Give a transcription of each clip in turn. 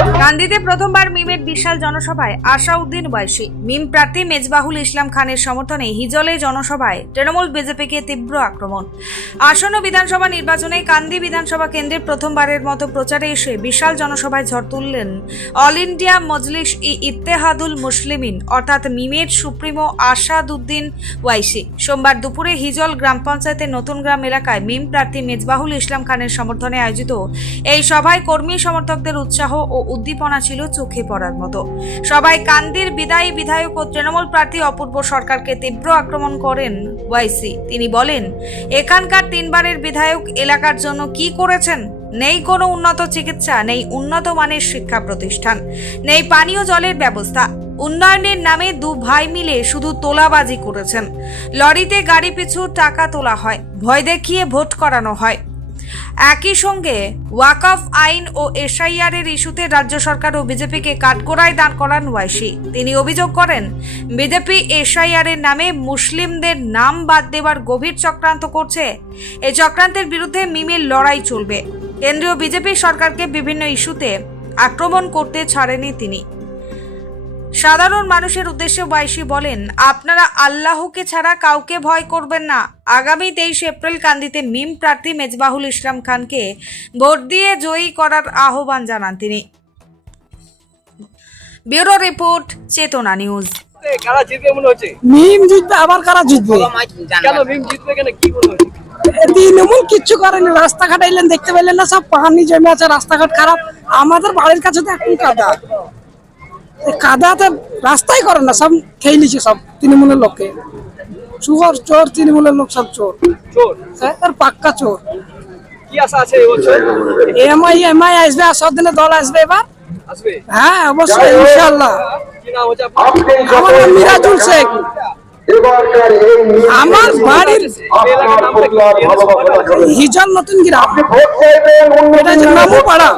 কান্দিতে প্রথমবার মিমের বিশাল জনসভায় আসাউদ্দিন ওয়াইসি। মিম প্রার্থী মেজবাহুল ইসলাম খানের সমর্থনে হিজলে জনসভায় তৃণমূল বিজেপিকে তীব্র আক্রমণ। আসন্ন বিধানসভা নির্বাচনে কান্দি বিধানসভা কেন্দ্রে প্রথমবারের মতো প্রচারে এসে বিশাল জনসভায় ঝড় তুললেন অল ইন্ডিয়া মজলিস ই ইত্তেহাদুল মুসলিমিন অর্থাৎ মিমের সুপ্রিমো আসাদুদ্দিন ওয়াইসি। সোমবার দুপুরে হিজল গ্রাম পঞ্চায়েতের নতুন গ্রাম এলাকায় মিম প্রার্থী মেজবাহুল ইসলাম খানের সমর্থনে আয়োজিত এই সভায় কর্মী সমর্থকদের উৎসাহ ও উদ্দীপনা ছিল চোখে পড়ার মতো। সবাই কান্দির বিদায়ী বিধায়ক ও তৃণমূল প্রার্থী অপূর্ব সরকারকে তীব্র আক্রমণ করেন ওয়াইসি। তিনি বলেন, এখানকার তিনবারের বিধায়ক এলাকার জন্য কি করেছেন? নেই কোনো উন্নত চিকিৎসা, নেই উন্নত মানের শিক্ষা প্রতিষ্ঠান, নেই পানীয় জলের ব্যবস্থা। উন্নয়নের নামে দু ভাই মিলে শুধু তোলাবাজি করেছেন। লরিতে গাড়ি পিছু টাকা তোলা হয়, ভয় দেখিয়ে ভোট করানো হয়। একই সঙ্গে ওয়াকফ আইন ও এসআইআর এর ইস্যুতে রাজ্য সরকার ও বিজেপিকে কাঠগড়ায় দাঁড় করান ওয়াইসি। তিনি অভিযোগ করেন, বিজেপি এসআইআর এর নামে মুসলিমদের নাম বাদ দেওয়ার গভীর চক্রান্ত করছে। এই চক্রান্তের বিরুদ্ধে মিমের লড়াই চলবে। কেন্দ্রীয় বিজেপি সরকারকে বিভিন্ন ইস্যুতে আক্রমণ করতে ছাড়েনি তিনি। সাধারণ মানুষের উদ্দেশ্যে ওয়াইসি বলেন, আপনারা আল্লাহকে ছাড়া কাউকে ভয় করবেন না। আগামী 23 এপ্রিল কান্দিতে মিম প্রার্থী মেজবাহুল ইসলাম খানকে ভোট দিয়ে জয়ী করার আহ্বান জানান তিনি। ব্যুরো রিপোর্ট, চেতনা নিউজ। কারা জিতবে মনে হচ্ছে? মিম জিতবে, আবার কারা জিতবে? কেন মিম জিতবে কেন, কি মনে হচ্ছে? তৃণমূল কিচ্ছু করেনি, রাস্তাঘাট এলেন দেখতে পেলেন না, সব পানি জমে আছে, রাস্তাঘাট খারাপ। আমাদের বাড়ির কাছে তো এখন কাদা, কাদাতে রাস্তাই করে না, সব খেয়ে নিচ্ছে সব তৃণমূলের লোককে। চোর চোর, তৃণমূলের লোক সব চোর, চোর আর পাক্কা চোর। কি আশা আছে এবছর? এমআই আসবে, আসার দিনে দল আসবে এবার। আসবে? হ্যাঁ অবশ্যই, ইনশাআল্লাহ। কি নাম হচ্ছে আপনার? আমার নাম মিরাজুল শেখ। আমার বাড়ির এই এলাকার নামটা কি? হিজল নতুন গ্রাম, এটা হচ্ছে নামুপাড়া।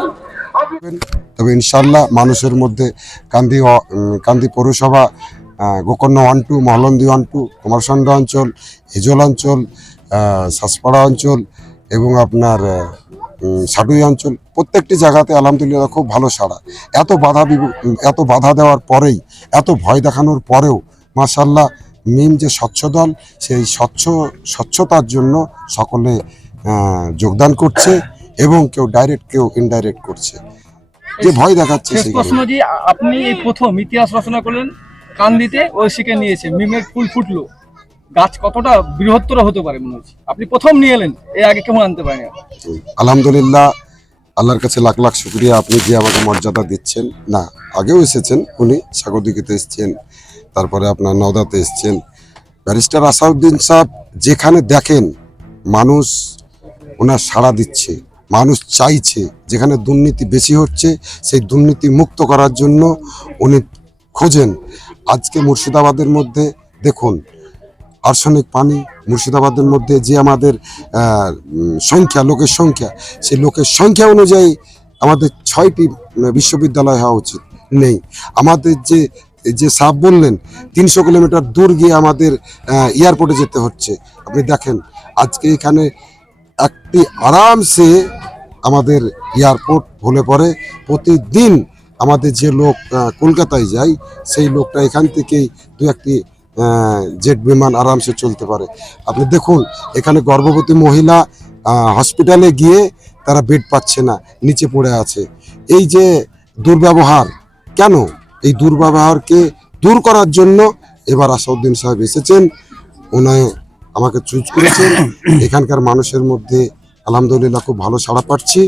তবে ইনশাল্লাহ মানুষের মধ্যে কান্দি পৌরসভা, গোকর্ণ 1-2, মহলন্দি 1-2, কুমারসন্ড অঞ্চল, হিজল অঞ্চল, সাসপাড়া অঞ্চল এবং আপনার সাডুই অঞ্চল, প্রত্যেকটি জায়গাতে আলহামদুলিল্লাহ খুব ভালো সাড়া। এত বাধা দেওয়ার পরেই, এত ভয় দেখানোর পরেও মাশাআল্লাহ মিম যে স্বচ্ছ দল, সেই স্বচ্ছতার জন্য সকলে যোগদান করছে এবং কেউ ডাইরেক্ট কেউ ইনডাইরেক্ট করছে, যে ভয় দেখাচ্ছে। শেষ প্রশ্ন, যে আপনি এই প্রথম ইতিহাস রচনা করলেন, কান্দিতে ঐশীকে নিয়েছে, মিমের ফুল ফুটলো, গাছ কতটা বৃহত্তর হতে পারে মনে হচ্ছে? আপনি প্রথম নিয়ে এলেন, এর আগে কেমন আনতে পারেন? আলহামদুলিল্লাহ, আল্লাহর কাছে লাখ লাখ শুকরিয়া, আপনি যে আমাকে মর্যাদা দিচ্ছেন। না, আগেও এসেছেন উনি, সাগরদিঘিতে এসছেন, তারপরে আপনার নওদাতে এসছেন। ব্যারিস্টার আসাউদ্দিন সাহেব যেখানে দেখেন মানুষ ওনার সাড়া দিচ্ছে, মানুষ চাইছে, যেখানে দুর্নীতি বেশি হচ্ছে সেই দুর্নীতি মুক্ত করার জন্য উনি খোঁজেন। আজকে মুর্শিদাবাদের মধ্যে দেখুন আর্সেনিক পানি, মুর্শিদাবাদের মধ্যে যে আমাদের সংখ্যা, লোকের সংখ্যা, সেই লোকের সংখ্যা অনুযায়ী আমাদের 6টি বিশ্ববিদ্যালয় হওয়া উচিত, নেই। আমাদের যে সাহেব বললেন 300 কিলোমিটার দূর গিয়ে আমাদের এয়ারপোর্টে যেতে হচ্ছে। আপনি দেখেন আজকে এখানে একটি আরামসে আমাদের এয়ারপোর্ট হলে পরে প্রতিদিন আমাদের যে লোক কলকাতায় যায়, সেই লোকটা এখান থেকেই 2-1টি জেট বিমান আরামসে চলতে পারে। আপনি দেখুন এখানে গর্ভবতী মহিলা হসপিটালে গিয়ে তারা বেড পাচ্ছে না, নিচে পড়ে আছে। এই যে দুর্ব্যবহার, কেন এই দুর্ব্যবহারকে দূর করার জন্য এবার আসাউদ্দিন সাহেব এসেছেন, ওনায় আমাকে চুজ করেছেন। এখানকার মানুষের মধ্যে আলহামদুলিল্লাহ খুব ভালো সাড়া পাচ্ছি,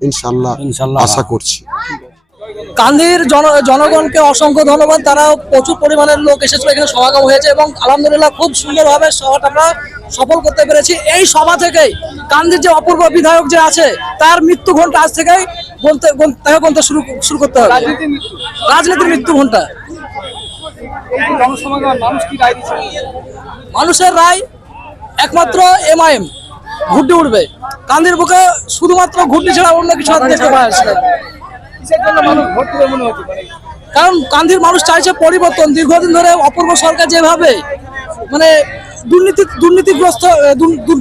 ইনশাল্লাহ আশা করছি। কান্দির জনগণকে অসংখ্য ধন্যবাদ, তারা প্রচুর পরিমাণের লোক এসেছিল, এখানে সমাগম হয়েছে এবং আলহামদুলিল্লাহ খুব সুন্দরভাবে সভাটা আমরা সফল করতে পেরেছি। এই সভা থেকেই কান্দির যে অপূর্ব বিধায়ক যে আছে, তার মৃত্যু ঘন্টা আজ থেকেই গুনতে শুরু করতে হবে, রাজনীতির মৃত্যু ঘন্টা। মানুষের রায় একমাত্র এমআইএম, ঘুরতে উঠবে কান্দির বুকে, শুধুমাত্র ঘুরতে ছাড়া অন্য কিছু দেখতে পাওয়া যাচ্ছে না। কারণ কান্দির মানুষ চাইছে পরিবর্তন। দীর্ঘদিন ধরে অপূর্ব সরকার যেভাবে মানে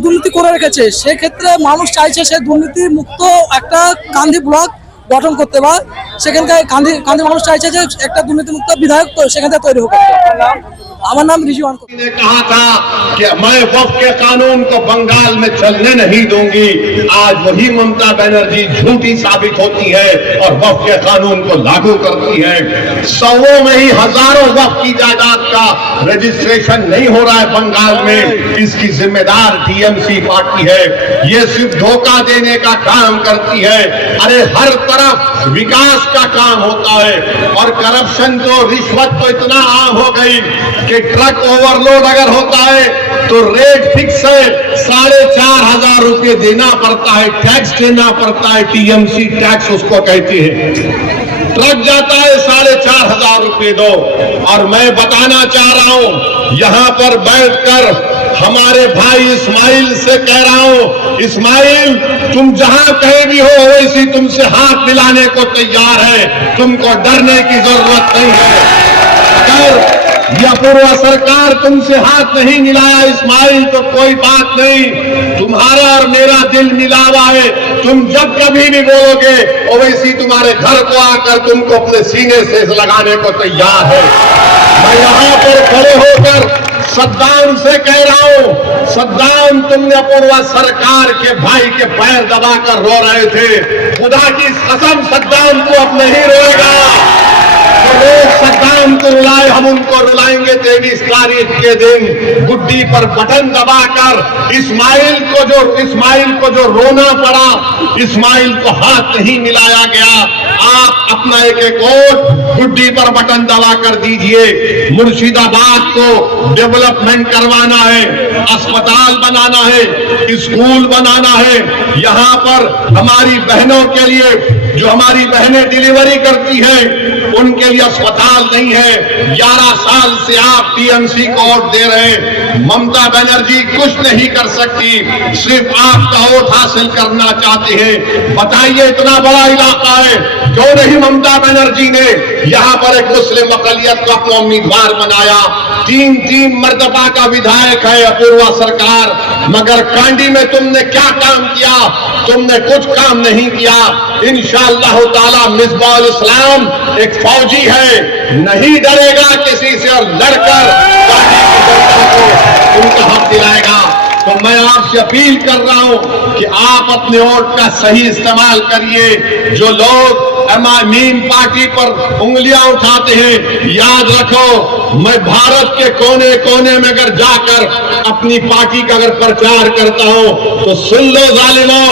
দুর্নীতি করে রেখেছে, সেক্ষেত্রে মানুষ চাইছে সে দুর্নীতি মুক্ত একটা কান্দি ব্লক গঠন করতে, বা সেখানকার কান্দি মানুষ চাইছে যে একটা দুর্নীতিমুক্ত বিধায়ক তো সেখান থেকে তৈরি হোক। আমার নাম রিজওয়ান। ने कहा था कि मैं वक्फ के कानून को बंगाल में चलने नहीं दूंगी, आज वही ममता बनर्जी झूठी साबित होती है और वक्फ के कानून को लागू करती है। सौों में ही हजारों वक्फ की जायदाद का रजिस्ट्रेशन नहीं हो रहा है बंगाल में, इसकी जिम्मेदार टीएमसी पार्टी है। ये सिर्फ धोखा देने का काम करती है। अरे हर तरफ विकास का काम होता है और करप्शन तो रिश्वत तो इतना आम हो गई कि ट्रक ओवरलोड अगर होता है तो रेट फिक्स है, 4,500 रुपये देना पड़ता है, टैक्स देना पड़ता है, टीएमसी टैक्स उसको कहते हैं। ट्रक जाता है 4,500 रुपये दो। और मैं बताना चाह रहा हूं, यहां पर बैठकर हमारे भाई इस्माइल से कह रहा हूं, इस्माइल तुम जहां कहीं भी हो वैसी तुमसे हाथ मिलाने को तैयार है, तुमको डरने की जरूरत नहीं है। अगर यह पूर्व सरकार तुमसे हाथ नहीं मिलाया इस्माइल तो कोई बात नहीं, तुम्हारा और मेरा दिल मिला हुआ है। तुम जब कभी भी बोलोगे ओवैसी तुम्हारे घर को आकर तुमको अपने सीने से लगाने को तैयार है। मैं यहां पर खड़े होकर सद्दाम से कह रहा हूं, सद्दाम तुमने पूर्व सरकार के भाई के पैर दबाकर रो रहे थे, खुदा की कसम सद्दाम को अब नहीं रोएगा। लोग सद्दाम को रुलाए, हम उनको रुलाएंगे 23 तारीख के दिन गुड्डी पर बटन दबाकर। इस्माइल को जो रोना पड़ा, इस्माइल को हाथ नहीं मिलाया गया। आप अपना एक वोट गुड्डी पर बटन दबा कर दीजिए। मुर्शिदाबाद को डेवलपमेंट करवाना है, अस्पताल बनाना है, स्कूल बनाना है। यहाँ पर हमारी बहनों के लिए, जो हमारी बहनें डिलीवरी करती हैं उनके लिए अस्पताल नहीं है। 11 साल से आप टीएमसी को वोट दे रहे हैं, ममता बनर्जी कुछ नहीं कर सकती, सिर्फ आपका वोट हासिल करना चाहते हैं। बताइए इतना बड़ा इलाका है, क्यों नहीं ममता बनर्जी ने यहाँ पर एक मुस्लिम अकलियत को अपना उम्मीदवार बनाया। 3 मर्तबा का विधायक है अपूर्वा सरकार, मगर कांडी में तुमने क्या काम किया? तुमने कुछ काम नहीं किया। इंशाअल्लाह ताला मिसबाहुल इस्लाम एक फौजी है, नहीं डरेगा किसी से और लड़कर कांडी की जनता को उनका हक दिलाएगा। तो मैं आपसे अपील कर रहा हूं कि आप अपने वोट का सही इस्तेमाल करिए। जो लोग मीम पार्टी पर उंगलियां उठाते हैं, याद रखो, मैं भारत के कोने कोने में अगर जाकर अपनी पार्टी का अगर प्रचार करता हूं तो सुन लो जालिमों,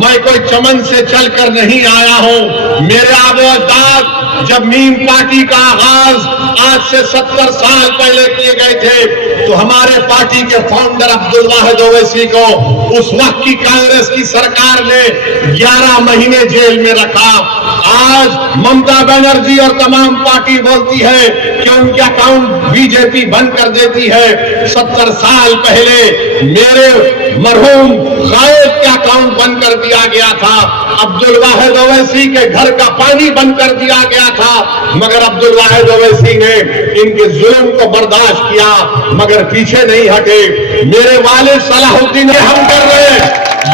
मैं कोई चमन से चलकर नहीं आया हूं। मेरे आबो अजदाद जब मीम पार्टी का आगाज आज से 70 साल पहले किए गए थे तो हमारे पार्टी के फाउंडर अब्दुल वाहिद ओवैसी को उस वक्त की कांग्रेस की सरकार ने 11 महीने जेल में रखा। आज ममता बनर्जी और तमाम पार्टी बोलती है कि उनके अकाउंट बीजेपी बंद कर देती है। 70 साल पहले मेरे मरहूम गायब के अकाउंट बंद कर दिया गया था, अब्दुल वाहिद ओवैसी के घर का पानी बंद कर दिया गया था, मगर अब्दुल वाहिद ओवैसी ने इनके जुल्म को बर्दाश्त किया मगर पीछे नहीं हटे। मेरे वालिद सलाहुद्दीन हम कर रहे हैं,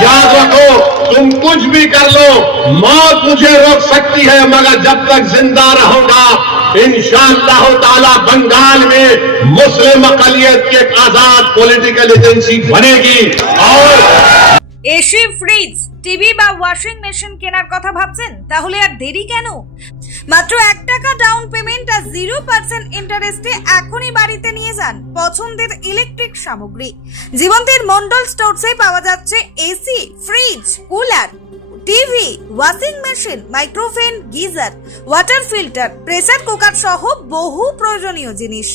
याद रखो तुम कुछ भी कर लो, मौत मुझे रोक सकती है मगर जब तक जिंदा रहूंगा इंशाअल्लाह ताला बंगाल में मुस्लिम अकलियत की एक आजाद पॉलिटिकल एजेंसी बनेगी। और এসি ফ্রিজ, টিভি বা ওয়াশিং মেশিন কেনার কথা ভাবছেন? তাহলে আর দেরি কেন? মাত্র 1 টাকা ডাউন পেমেন্ট আর 0% ইন্টারেস্টে এখনই বাড়িতে নিয়ে যান পছন্দের ইলেকট্রিক সামগ্রী। জীবন্তীর মন্ডল স্টোরসে পাওয়া যাচ্ছে AC, fridge, cooler, TV, washing machine, micro oven, geyser, water filter, pressure cooker সহ বহু প্রয়োজনীয় জিনিস।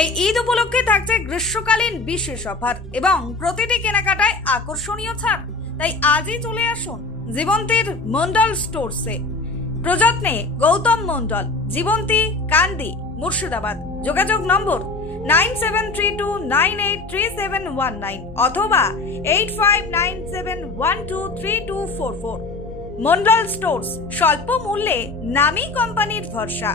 এই ঈদ উপলক্ষে থাকছে গ্রীষ্মকালীন বিশেষ অফার এবং প্রতিটি কেনাকাটায় আকর্ষণীয় ছাড়। তাই আজই চলে আসুন জীবন্তীর মন্ডল স্টোরসে। প্রযত্নে গৌতম মন্ডল, জীবন্তী, কান্দি, মুর্শিদাবাদ। যোগাযোগ নম্বর 9732983719 অথবা 8597123244। মন্ডল স্টোরস, স্বল্প মূল্যে নামী কোম্পানির ভরসা।